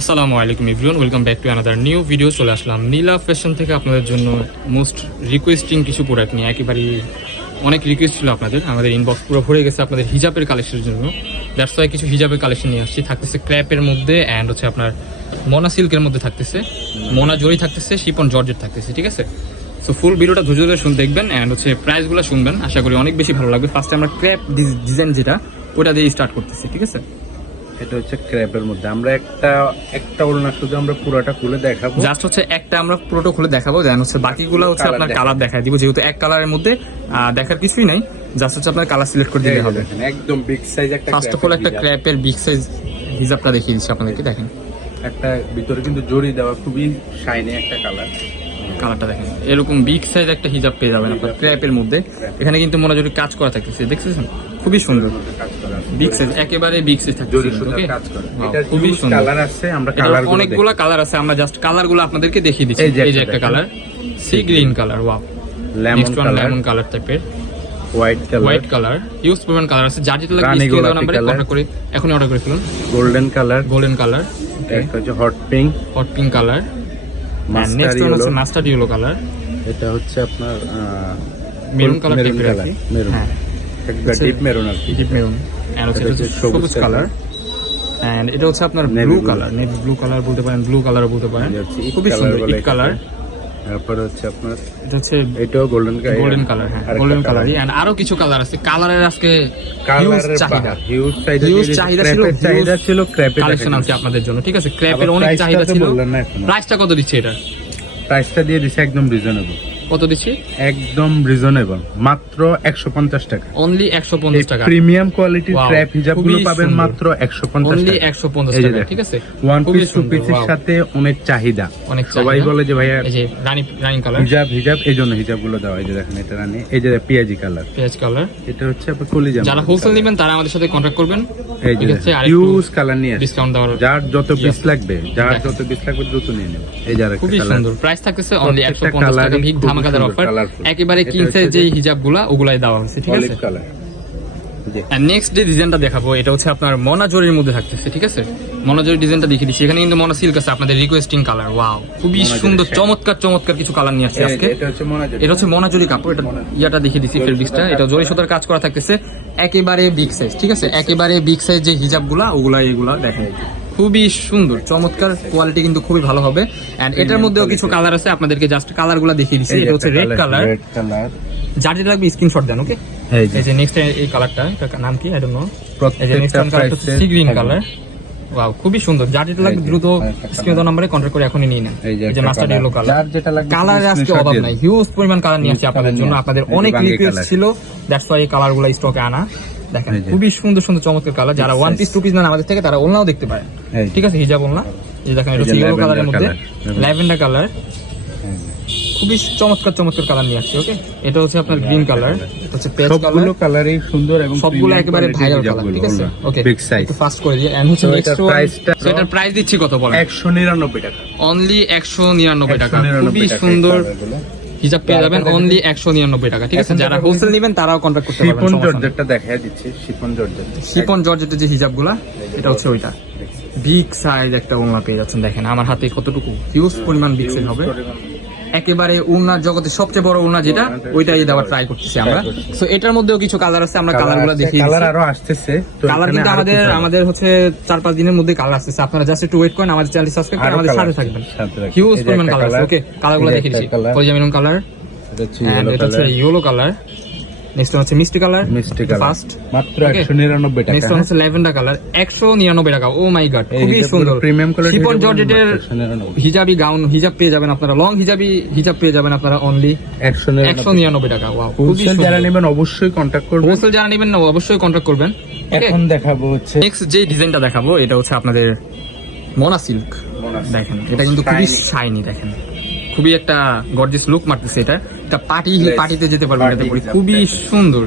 আসসালামু আলাইকুম everyone, welcome back to another new video চলে আসলাম নীলা ফ্যাশন থেকে আপনাদের জন্য মোস্ট রিকোয়েস্টিং কিছু প্রোডাক্ট নিয়ে। একেবারে অনেক রিকোয়েস্ট ছিল আপনাদের। আমাদের ইনবক্স পুরো ভরে গেছে আপনাদের হিজাবের কালেকশনের জন্য। দ্যাটস ওয়াই কিছু হিজাবের কালেকশন নিয়ে আসছি। থাকতেছে ক্র্যাপের মধ্যে অ্যান্ড হচ্ছে আপনার মোনা সিল্কের মধ্যে থাকতেছে। মোনা জরি থাকতেছে, শিপন জর্জেট থাকতেছে, ঠিক আছে? সো ফুল ভিডিওটা ধৈর্য ধরে শুন দেখবেন অ্যান্ড হচ্ছে প্রাইসগুলো শুনবেন। আশা করি অনেক বেশি ভালো লাগবে। ফার্স্টে আমরা ক্র্যাপ ডিজাইন যেটা, ওটা দিয়ে স্টার্ট করতেছি, ঠিক আছে? এটা হচ্ছে ক্র্যাপের মধ্যে। আমরা একটা একটা ওড়না শুধু আমরা পুরোটা খুলে দেখাবো। জাস্ট হচ্ছে একটা আমরা পুরোটা খুলে দেখাবো দেন হচ্ছে বাকিগুলো হচ্ছে আপনার কালার দেখায় দিব যেহেতু এক কালারের মধ্যে দেখার কিছুই নাই জাস্ট হচ্ছে আপনার কালার সিলেক্ট করে দিলে হবে। একদম বিগ সাইজ একটা ফার্স্ট অফ অল একটা। ক্র্যাপের বিগ সাইজ হিজাবটা দেখিয়ে দিচ্ছি আপনাদেরকে দেখেন। একটা ভিতরে কিন্তু জড়ি দেওয়া খুবই শাইনি একটা কালার কালারটা দেখেন। এরকম বিগ সাইজ একটা হিজাব পেয়ে যাবেন আপনার ক্র্যাপের মধ্যে। এখানে কিন্তু মনোযোগী কাজ করা থাকতেছে দেখতেছেন? খুবই সুন্দর। বিগ সাইজ একেবারে বিগ সাইজ থাকতেছে ওকে খুবই সুন্দর। কালার আছে আমরা কালার অনেকগুলো কালার আছে আমরা জাস্ট কালারগুলো আপনাদেরকে দেখিয়ে দিচ্ছি। এই যে একটা colour sea green colour wow lemon colour lemon colour টাইপের white colour white colour use পরিমাণ কালার আছে। যার যেটা লাগবে স্ক্রিনে দেওয়া গোলাপি নাম্বারে অর্ডার করে এখনই অর্ডার করে ফেলুন। গোল্ডেন কালার গোল্ডেন কালার একটা হচ্ছে hot pink hot pink colour master yellow হচ্ছে মাস্টার্ড ইয়েলো কালার এটা হচ্ছে আপনার মেরুন কালার মেরুন টাইপের আর কালার কি। মেরুন একটা ডিপ মেরুন আর কি। ডিপ মেরুন এন্ড হচ্ছে এটা হচ্ছে হচ্ছে সবুজ সবুজ কালার এন্ড এটা হচ্ছে আপনার blue colour navy blue colour বলতে পারেন ব্লু কালার বলতে পারেন। খুবই সুন্দর ইট কালার তারপর হচ্ছে আপনার এটা হচ্ছে এটাও গোল্ডেন কালার গোল্ডেন কালার হ্যাঁ গোল্ডেন কালারই এন্ড আরও কিছু কালার আছে। কালারের আজকে চাহিদা। হিউজ চাহিদা হিউজ ছিল, চাহিদা ছিল চাহিদা ছিল ক্র্যাপের কালেকশন আছে আপনাদের জন্য ঠিক আছে? ক্র্যাপের অনেক চাহিদা ছিল। প্রাইসটা কত দিচ্ছে এটা প্রাইসটা দিয়ে দিছে একদম রিজনেবল কত দিচ্ছি? একদম রিজনেবল মাত্র একশো পঞ্চাশ টাকা। অনলি একশো পঞ্চাশ টাকা। প্রিমিয়াম কোয়ালিটির ক্র্যাপ হিজাবগুলো পাবেন মাত্র একশো পঞ্চাশ অনলি একশো পঞ্চাশ টাকা ঠিক আছে? ওয়ান পিস টু পিসের সাথে অনেক চাহিদা। অনেক সবাই বলে যে ভাইয়া এই যে রানী রানী কালার হিজাব হিজাব এই জন্য হিজাবগুলো দেওয়া এই যে দেখেন এটা রানি এই যে পেঁয়াজি কালার পেঁয়াজ কালার এটা হচ্ছে আপনার কলিজা যারা হোলসেল নেবেন তারা আমাদের সাথে কন্ট্যাক্ট করবেন। এই যে হিউজ কালার নিয়ে ডিসকাউন্ট দেওয়ার যার যত পিস লাগবে যার। যত পিস লাগবে দ্রুত নিয়ে নেবে এই যার খুবই সুন্দর। প্রাইস থাকতেছে অনলি একশো পঞ্চাশ টাকা খুবই ধামাকাদার অফার একেবারে কিং সাইজ যে- হিজাবগুলা ওগুলাই দেওয়া হচ্ছে ঠিক আছে? নেক্সট যে ডিজাইনটা দেখাবো এটা হচ্ছে আপনার মনাজরির মধ্যে থাকতেছে ঠিক আছে? মনাজরি ডিজাইনটা দেখিয়ে দিচ্ছি। এখানে কিন্তু মনা সিল্ক আছে আপনাদের রিকোয়েস্টিং কালার ওয়াও খুবই সুন্দর চমৎকার চমৎকার কিছু কালার নিয়ে আসছে আজকে। এটা হচ্ছে মনাজরি কাপড় এটা ইয়াটা দেখিয়ে দিচ্ছি ফেব্রিক্সটা এটা জরি সুতার কাজ করা থাকতেছে একেবারে বিগ সাইজ ঠিক আছে? একেবারে বিগ সাইজ যে হিজাবগুলা ওগুলা এগুলা দেখেন খুবই সুন্দর চমৎকার কোয়ালিটি কিন্তু খুবই ভালো হবে। এন্ড এটার মধ্যেও কিছু কালার আছে আপনাদেরকে জাস্ট কালার কালারগুলো দেখিয়ে দিচ্ছি। এটা হচ্ছে রেড কালার রেড কালার যার যেটা লাগবে স্ক্রিনশট দেন ওকে এই যে। নেক্সট এই কালারটা নাম কি? আই ডোন্ট নো এই যে নেক্সট কালারটা হচ্ছে সি গ্রিন কালার ওয়াও খুবই সুন্দর। যার যেটা লাগবে দ্রুত স্ক্রিনে নম্বরে কন্ট্যাক্ট করে এখনই নিয়ে নেন। এই যে মাস্টার ইয়েলো কালার যার যেটা লাগবে কালার আজকে অভাব নাই। হিউজ পরিমাণ কালার নিয়ে আসছে আপনাদের জন্য। আপনাদের অনেক রিকোয়েস্ট ছিল। দ্যাটস ওয়াই এই কালারগুলো স্টকে আনা। দেখেন খুবই সুন্দর সুন্দর চমৎকার কালার যারা ওয়ান পিস টু পিস নেন আমাদের থেকে তারা ওনাও দেখতে পারে। ঠিক আছে হিজাব ওনা এই দেখেন এটা ইয়েলো কালারের মধ্যে। ল্যাভেন্ডার কালার খুবই চমৎকার চমৎকার কালার নিয়ে আসছে ওকে এটা হচ্ছে আপনার গ্রিন কালার এটা হচ্ছে পেজ কালার সবগুলো কালারই সুন্দর এবং সবগুলো একেবারে ভাইরাল কালার ঠিক আছে? ওকে size। একটু ফাস্ট করে দিই। এন্ড হচ্ছে নেক্সট সো এটার প্রাইস দিচ্ছি কত বলেন? একশো নিরানব্বই টাকা। অনলি একশো নিরানব্বই টাকা। খুবই সুন্দর। হিসাব পেয়ে যাবেন। অনলি একশো নিরানব্বই টাকা ঠিক আছে? যারা হোলসেল নেবেন তারাও কন্ট্যাক্ট করতে শিপন পারবেন জর্জেটটা দেখা দিচ্ছি শিপন জর্জেট। শিপন জর্জেটের যে হিজাবগুলা এটা হচ্ছে ওইটা। বিগ সাইজ একটা ওড়না পেয়ে যাচ্ছেন দেখেন। আমার হাতে কতটুকু? হিউজ পরিমাণ বিগ সাইজ হবে। একেবারে উড়নার জগতে সবচেয়ে বড় উড়না যেটা ওইটাই দেওয়ার ট্রাই করতেছি আমরা। সো এটার মধ্যেও কিছু কালার আছে আমরা কালারগুলো দেখি কালার আরও আসতেছে কালার কিন্তু আমাদের আমাদের হচ্ছে চার পাঁচ দিনের মধ্যে কালার আসতেছে। আপনারা জাস্ট একটু ওয়েট করেন আমাদের চ্যানেল সাবস্ক্রাইব করে আমাদের সাথে থাকবেন। হিউজ পরিমাণ কালার আছে ওকে কালারগুলো একটা দিচ্ছি। colour, কালার এন্ড এটা হচ্ছে ইয়েলো কালার নেক্সট হচ্ছে মিষ্টি কালার মিষ্টি কালার ফার্স্ট মাত্র Okay. একশো নিরানব্বই টাকা। নেক্সট হচ্ছে ল্যাভেন্ডার কালার একশো নিরানব্বই টাকা। ও মাই গড খুবই সুন্দর। premium quality শিপন জর্জেটের হিজাবি গাউন হিজাব পেয়ে যাবেন আপনারা। লং হিজাবি হিজাব পেয়ে যাবেন আপনারা অনলি একশো একশো নিরানব্বই নিরানব্বই টাকা। ওয়াও খুবই হোলসেল যারা নেবেন অবশ্যই কন্ট্যাক্ট করবেন। হোলসেল যারা নেবেন না অবশ্যই কন্ট্যাক্ট করবেন। এখন দেখাবো হচ্ছে নেক্সট যে ডিজাইনটা দেখাবো এটা হচ্ছে আপনাদের মোনা সিল্ক দেখেন এটা কিন্তু খুবই। শাইনি দেখেন। খুবই একটা গর্জিয়াস লুক মারতেছে এটা। এটা পার্টি. পার্টিতে যেতে পারব খুবই সুন্দর।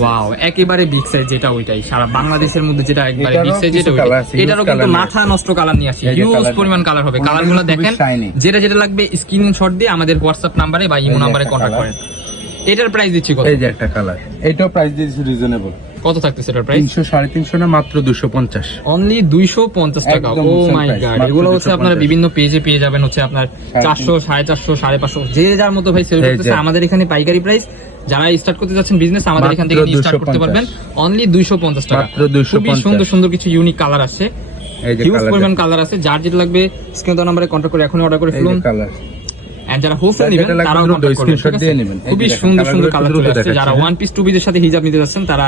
ওয়াও একেবারে বিগ সাইজ যেটা ওইটাই। সারা বাংলাদেশের মধ্যে যেটা একবারে বিগ সাইজ যেটা ওইটাই। এটারও কিন্তু মাথা নষ্ট কালার নিয়ে আসি হিউজ পরিমাণ কালার হবে। কালারগুলো দেখেন যেটা যেটা লাগবে স্ক্রিনশট দিয়ে আমাদের হোয়াটসঅ্যাপ নাম্বারে বা ইমো নাম্বারে কন্টাক্ট কন্ট্যাক্ট করেন। এটার প্রাইস দিচ্ছি কত? এই যে একটা কালার এটাও প্রাইস দিচ্ছি রিজনেবল কত থাকতেছে এটার প্রাইস তিনশো সাড়ে তিনশো না মাত্র দুশো পঞ্চাশ। অনলি দুইশো পঞ্চাশ টাকা। ও মাই গাড এগুলো হচ্ছে 250 আপনারা বিভিন্ন পেজে পেয়ে যাবেন হচ্ছে আপনার চারশো সাড়ে চারশো সাড়ে পাঁচশো যে যার মতো ভাই সেল করতেছে আমাদের এখানে পাইকারি প্রাইস যারা স্টার্ট করতে যাচ্ছেন বিজনেস আমাদের এখান থেকে স্টার্ট করতে পারবেন। অনলি দুইশো পঞ্চাশ টাকা। মাত্র 250 খুবই সুন্দর সুন্দর কিছু ইউনিক কালার আছে। এই যে হিউজ কালার পরিমাণ কালার আছে। যার যেটা লাগবে স্ক্রিন দেওয়া নাম্বারে কন্ট্যাক্ট করে এখনই অর্ডার করে ফেলুন। কালার এন্ড যারা হোলসেল নেবেন তারাও কন্ট্যাক্ট করবেন খুবই সুন্দর সুন্দর কালার চলে আসছে। যারা ওয়ান পিস টু পিসের সাথে হিজাব নিতে যাচ্ছেন তারা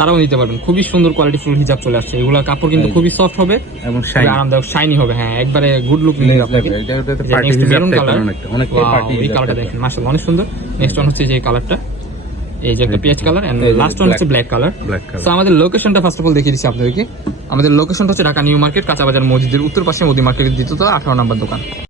তারাও নিতে পারবেন। খুবই সুন্দর কোয়ালিটি ফুল হিজাব চলে আসছে। এগুলো কাপড় কিন্তু খুবই সফট হবে। এবং আরামদায়ক শাইনি হবে। হ্যাঁ একবারে গুড লুক নিয়ে অনেকে Wow, পার্টি এই কালারটা দেখেন। মাশাআল্লাহ অনেক সুন্দর। নেক্সট ওয়ান হচ্ছে যে কালারটা এই যে একটা পেঁয়াজ কালার এন্ড লাস্ট ওয়ান হচ্ছে ব্ল্যাক কালার কালার আমাদের লোকেশনটা ফার্স্ট অফ অল দেখিয়ে দিচ্ছি আপনাদেরকে। আমাদের লোকেশনটা হচ্ছে ঢাকা নিউ মার্কেট কাঁচাবাজার মসজিদের উত্তর পাশে মোদি মার্কেটের দ্বিতীয় আঠারো নম্বর দোকান।